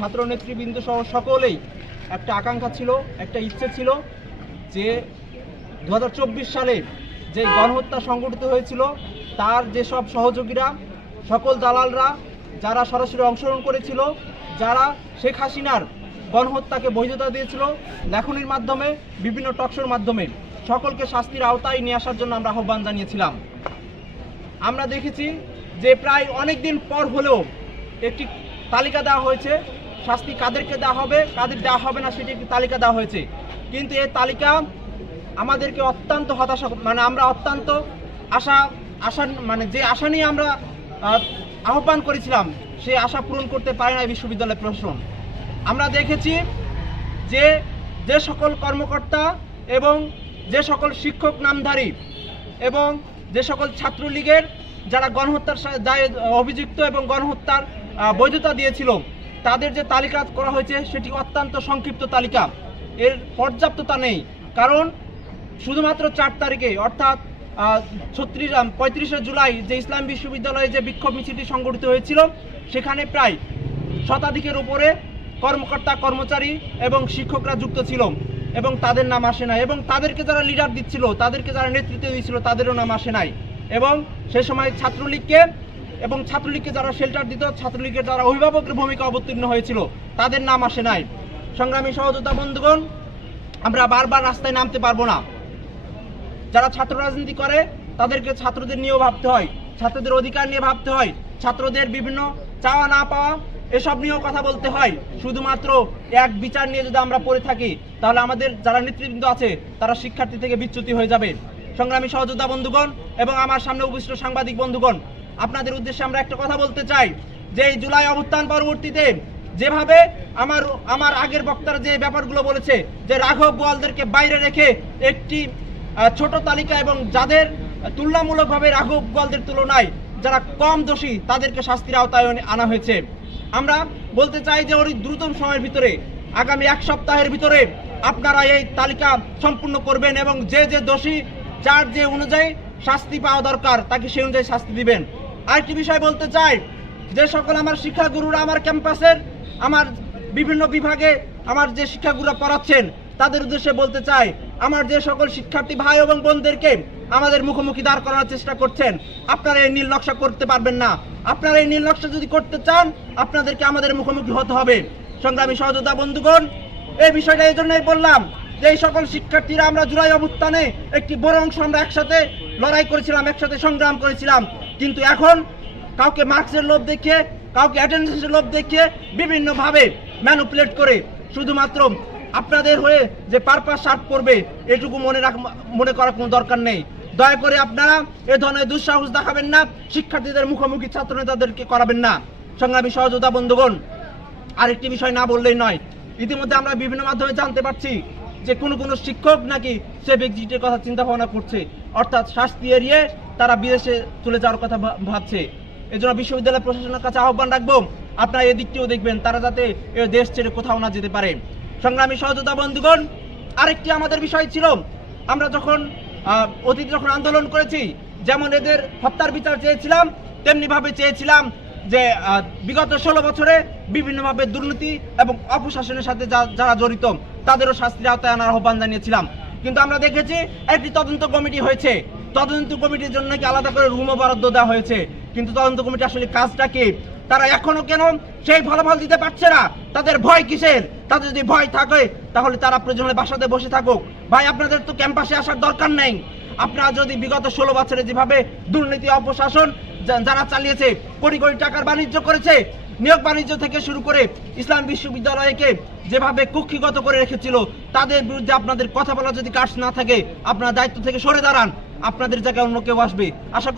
ছাত্র নেতৃবৃন্দ সহ সকলেই একটা আকাঙ্ক্ষা ছিল, একটা ইচ্ছে ছিল যে 2024 সালে যে গণহত্যা সংঘটিত হয়েছিল তার যেসব সহযোগীরা, সকল দালালরা যারা সরাসরি অংশগ্রহণ করেছিল, যারা শেখ হাসিনার গণহত্যাকে বৈধতা দিয়েছিল লেখনির মাধ্যমে, বিভিন্ন টকশোর মাধ্যমে, সকলকে শাস্তির আওতায় নিয়ে আসার জন্য আমরা আহ্বান জানিয়েছিলাম। আমরা দেখেছি যে প্রায় অনেক দিন পর হলেও একটি তালিকা দেওয়া হয়েছে, শাস্তি কাদেরকে দেওয়া হবে, কাদের দেওয়া হবে না সেটি একটি তালিকা দেওয়া হয়েছে। কিন্তু এই তালিকা আমাদেরকে অত্যন্ত হতাশা, আমরা অত্যন্ত আশা যে আশা নিয়ে আমরা আহ্বান করেছিলাম সেই আশা পূরণ করতে পারে না বিশ্ববিদ্যালয় প্রশাসন। আমরা দেখেছি যে যে সকল কর্মকর্তা এবং যে সকল শিক্ষক নামধারী এবং যে সকল ছাত্রলীগের যারা গণহত্যার দায়ে অভিযুক্ত এবং গণহত্যার বৈধতা দিয়েছিল তাদের যে তালিকা করা হয়েছে সেটি অত্যন্ত সংক্ষিপ্ত তালিকা, এর পর্যাপ্ততা নেই। কারণ শুধুমাত্র 4 তারিখে অর্থাৎ 35শে জুলাই যে ইসলাম বিশ্ববিদ্যালয়ে যে বিক্ষোভ মিছিলটি সংগঠিত হয়েছিল সেখানে প্রায় শতাধিকের উপরে কর্মকর্তা, কর্মচারী এবং শিক্ষকরা যুক্ত ছিল এবং তাদের নাম আসে নাই, এবং তাদেরকে যারা লিডার দিচ্ছিল, তাদেরকে যারা নেতৃত্ব দিচ্ছিল তাদেরও নাম আসে নাই। এবং সে সময় ছাত্রলীগকে যারা শেল্টার দিত, ছাত্রলীগের যারা অভিভাবকের ভূমিকা অবতীর্ণ হয়েছিল তাদের নাম আসে নাই। সংগ্রামী সহযোদ্ধা বন্ধুগণ, আমরা বারবার রাস্তায় নামতে পারবো না। যারা ছাত্র রাজনীতি করে তাদেরকে ছাত্রদের নিয়েও ভাবতে হয়, ছাত্রদের অধিকার নিয়ে ভাবতে হয়, ছাত্রদের বিভিন্ন চাওয়া না পাওয়া এসব নিয়েও কথা বলতে হয়। শুধুমাত্র এক বিচার নিয়ে যদি আমরা পড়ে থাকি তাহলে আমাদের যারা নেতৃবৃন্দ আছে তারা শিক্ষার্থী থেকে বিচ্যুতি হয়ে যাবে। সংগ্রামী সহযোদ্ধা বন্ধুগণ এবং আমার সামনে উপস্থিত সাংবাদিক বন্ধুগণ, আপনাদের উদ্দেশ্যে আমরা একটা কথা বলতে চাই যে এই জুলাই অভ্যুত্থান পরবর্তীতে যেভাবে আমার আগের বক্তারা যে ব্যাপারগুলো বলেছে যে রাঘব বোয়ালদেরকে বাইরে রেখে একটি ছোট তালিকা এবং যাদের তুলনামূলকভাবে রাঘব বোয়ালদের তুলনায় যারা কম দোষী তাদেরকে শাস্তির আওতায় আনা হয়েছে। আমরা বলতে চাই যে ওই দ্রুততম সময়ের ভিতরে, আগামী 1 সপ্তাহের ভিতরে আপনারা এই তালিকা সম্পূর্ণ করবেন এবং যে যে দোষী, যার যে অনুযায়ী শাস্তি পাওয়া দরকার তাকে সেই অনুযায়ী শাস্তি দিবেন। আরেকটি বিষয় বলতে চাই, যে সকল আমার শিক্ষাগুরুরা আমার ক্যাম্পাসের আমার বিভিন্ন বিভাগে আমার যে শিক্ষাগুরুরা পড়াচ্ছেন তাদের উদ্দেশ্যে বলতে চাই, আমার যে সকল শিক্ষার্থী ভাই এবং বোনদেরকে আমাদের মুখোমুখি দাঁড় করার চেষ্টা করছেন, আপনারা এই নীল নকশা করতে পারবেন না। আপনারা এই নীল নকশা যদি করতে চান আপনাদেরকে আমাদের মুখোমুখি হতে হবে। সংগ্রামী সহযোদ্ধা বন্ধুগণ, এই বিষয়টা এই জন্যই বললাম যে এই সকল শিক্ষার্থীরা আমরা জুলাই অভ্যুত্থানে একটি বড় অংশ আমরা একসাথে লড়াই করেছিলাম, একসাথে সংগ্রাম করেছিলাম, কিন্তু এখন কাউকে মার্কসের লোভ দেখিয়ে, কাউকে অ্যাটেন্ডেন্সের লোভ দেখিয়ে বিভিন্নভাবে ম্যানিপুলেট করে শুধুমাত্র আপনাদের হয়ে যে পারপাস শার্ট পরবে এটুকু মনে করার কোনো দরকার নেই। দয়া করে আপনারা এ ধরনের দুঃসাহস দেখাবেন না, শিক্ষার্থীদের মুখোমুখি ছাত্র নেতাদেরকে করাবেন না। সংগ্রামী সহযোদ্ধা বন্ধুগণ, আরেকটি বিষয় না বললেই নয়, ইতিমধ্যে আমরা বিভিন্ন মাধ্যমে জানতে পারছি যে কোনো শিক্ষক নাকি সেভ এক্সিটের কথা চিন্তা ভাবনা করছে, অর্থাৎ শাস্তি এড়িয়ে তারা বিদেশে চলে যাওয়ার কথা ভাবছে। এজন্য বিশ্ববিদ্যালয় প্রশাসনের কাছে আহ্বান রাখবো আপনারা এদিকটিও দেখবেন, তারা যাতে এ দেশ ছেড়ে কোথাও না যেতে পারে। সংগ্রামী সহযোদ্ধা বন্ধুগণ, আরেকটি আমাদের বিষয় ছিল, আমরা যখন অতীতে যখন আন্দোলন করেছি যেমন এদের হত্যার বিচার চেয়েছিলাম তেমনিভাবে চেয়েছিলাম যে বিগত 16 বছরে বিভিন্নভাবে দুর্নীতি এবং অপশাসনের সাথে যারা জড়িত তাদেরও শাস্তির আওতায় আনার আহ্বান জানিয়েছিলাম। কিন্তু আমরা দেখেছি একটি তদন্ত কমিটি হয়েছে, তদন্ত কমিটির জন্য কি আলাদা করে রুমও বরাদ্দ দেওয়া হয়েছে, কিন্তু তদন্ত কমিটি আসলে কাজটা কি, তারা এখনো কেন সেই ফলাফল দিতে পারছে না? তাদের ভয় কিসের? তাদের যদি ভয় থাকে তাহলে তারা প্রয়োজনে বাসাতে বসে থাকুক। ভাই, আপনাদের তো ক্যাম্পাসে আসার দরকার নেই। আপনারা যদি বিগত 16 বছরে যেভাবে দুর্নীতি, অপশাসন যারা চালিয়েছে, কোটি কোটি টাকার বাণিজ্য করেছে, নিয়োগ বাণিজ্য থেকে শুরু করে ইসলাম বিশ্ববিদ্যালয়কে যেভাবে কুক্ষিগত করে রেখেছিল, তাদের বিরুদ্ধে আপনাদের কথা বলা যদি কাজ না থাকে আপনারা দায়িত্ব থেকে সরে দাঁড়ান, আপনাদের জায়গায় অন্য কেউ আসবে। আশা